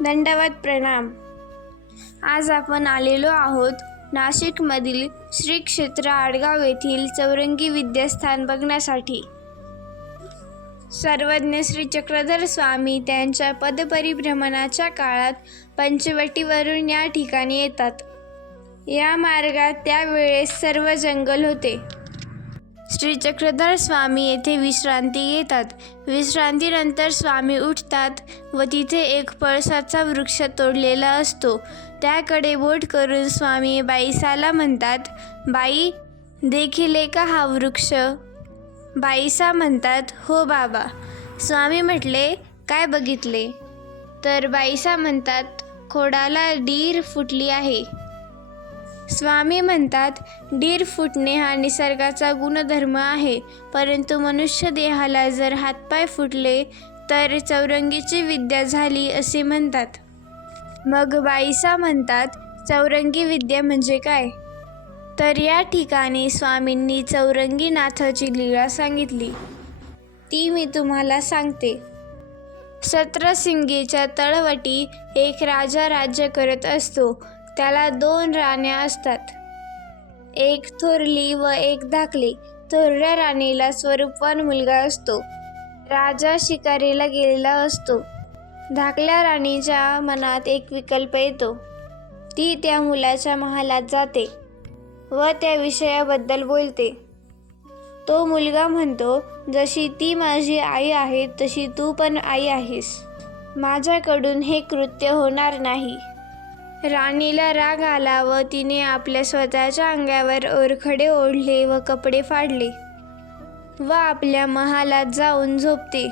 दंडवत प्रणाम. आज आपण आलेलो आहोत नाशिकमधील श्री क्षेत्र आडगाव येथील चौरंगी विद्यास्थान बघण्यासाठी. सर्वज्ञ श्री चक्रधर स्वामी त्यांच्या पदपरिभ्रमणाच्या काळात पंचवटीवरून या ठिकाणी येतात. या मार्गात त्यावेळेस सर्व जंगल होते. श्री चक्रधर स्वामी येथे विश्रांती घेतात. विश्रांतीनंतर स्वामी उठतात व तिथे एक पळसाचा वृक्ष तोडलेला असतो. त्याकडे बोट करून स्वामी बाईसाला म्हणतात बाई देखील का हा वृक्ष. बाईसा म्हणतात हो बाबा. स्वामी म्हटले काय बघितले? तर बाईसा म्हणतात खोडाला डीर फुटली आहे. स्वामी म्हणतात डीर फुटणे हा निसर्गाचा गुणधर्म आहे. परंतु मनुष्य देहाला जर हातपाय फुटले तर चौरंगीची विद्या झाली असे म्हणतात. मग बाईसा म्हणतात चौरंगी विद्या म्हणजे काय? तर या ठिकाणी स्वामींनी चौरंगी नाथाची लीळा सांगितली. ती मी तुम्हाला सांगते. सत्रसिंगीच्या तळवटी एक राजा राज्य करत असतो. त्याला दोन राण्या असतात. एक थोरली व एक धाकली. थोरल्या राणीला स्वरूपवान मुलगा असतो. राजा शिकारीला गेलेला असतो. धाकल्या राणीच्या मनात एक विकल्प येतो. ती त्या मुलाच्या महालात जाते व त्या विषयाबद्दल बोलते. तो मुलगा म्हणतो जशी ती माझी आई आहे तशी तू पण आई आहेस. माझ्याकडून हे कृत्य होणार नाही. राणीला राग आला व तिने आपल्या स्वतःच्या अंगावर ओरखडे ओढले व कपडे फाडले व आपल्या महालात जाऊन झोपते.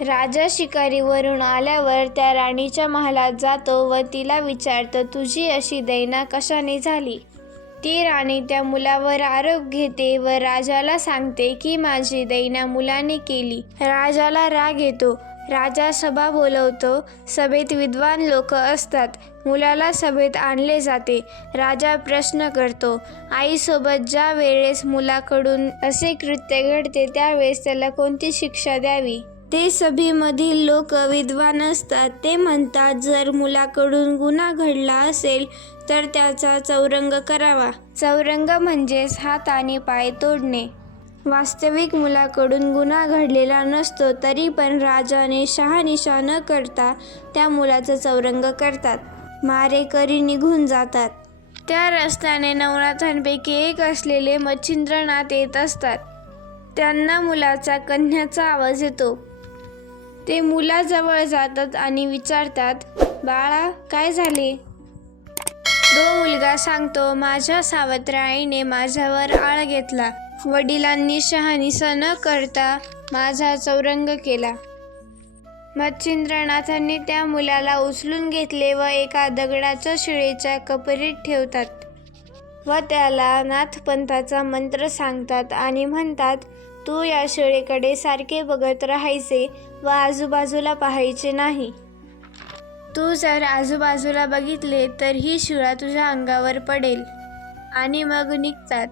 राजा शिकारीवरून आल्यावर त्या राणीच्या महालात जातो व तिला विचारतो तुझी अशी दैना कशाने झाली? ती राणी त्या मुलावर आरोप घेते व राजाला सांगते की माझी दैना मुलाने केली. राजाला राग येतो राजा सभा बोलवतो. सभेत विद्वान लोक असतात. मुलाला सभेत आणले जाते. राजा प्रश्न करतो आईसोबत ज्या वेळेस मुलाकडून असे कृत्य घडते त्यावेळेस त्याला कोणती शिक्षा द्यावी? ते सभेमधील लोक विद्वान असतात. ते म्हणतात जर मुलाकडून गुन्हा घडला असेल तर त्याचा चौरंग करावा. चौरंग म्हणजेच हात आणि पाय तोडणे. वास्तविक मुलाकडून गुन्हा घडलेला नसतो तरी पण राजाने शहानिशा न करता त्या मुलाचं चौरंग करतात. मारेकरी निघून जातात. त्या रस्त्याने नवनाथांपैकी एक असलेले मच्छिंद्रनाथ येत असतात. त्यांना मुलाचा कन्याचा आवाज येतो. ते मुलाजवळ जातात आणि विचारतात बाळा काय झाले? तो मुलगा सांगतो माझ्या सावत्र आईने माझ्यावर आळ घेतला. वडिलांनी शहानिसा न करता माझा चौरंग केला. मच्छिंद्रनाथांनी त्या मुलाला उचलून घेतले व एका दगडाच्या शिळेच्या कपरीत ठेवतात व त्याला नाथपंथाचा मंत्र सांगतात आणि म्हणतात तू या शिळेकडे सारखे बघत राहायचे व आजूबाजूला पाहायचे नाही. तू जर आजूबाजूला बघितले तर ही शिळा तुझ्या अंगावर पडेल आणि मग निघतात.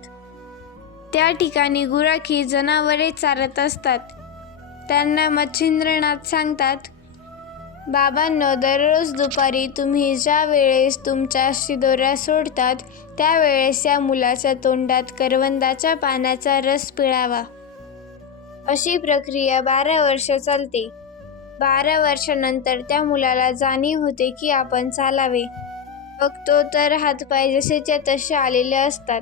त्या ठिकाणी गुराखी जनावरे चारत असतात. त्यांना मच्छिंद्रनाथ सांगतात बाबांनो दररोज दुपारी तुम्ही ज्या वेळेस तुमच्या शिदोऱ्या सोडतात त्यावेळेस या मुलाच्या तोंडात करवंदाच्या पानाचा रस पिळावा. अशी प्रक्रिया बारा वर्ष चालते. बारा वर्षानंतर त्या मुलाला जाणीव होते की आपण चालावे. बघतो तर हातपाय जसेच्या तसे आलेले असतात.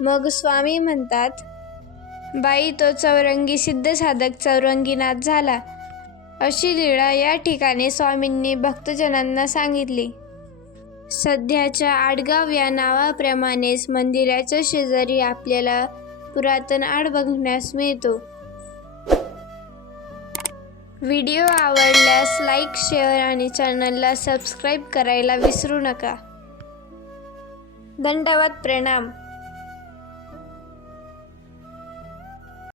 मग स्वामी म्हणतात बाई तो चौरंगी सिद्ध साधक चौरंगीनाथ झाला. अशी लीळा या ठिकाणी स्वामींनी भक्तजनांना सांगितली. सध्याच्या आडगाव या नावाप्रमाणेच मंदिराच्या शेजारी आपल्याला पुरातन आड बघण्यास मिळतो. व्हिडिओ आवडल्यास लाईक शेअर आणि चॅनलला सबस्क्राईब करायला विसरू नका. दंडवत प्रणाम.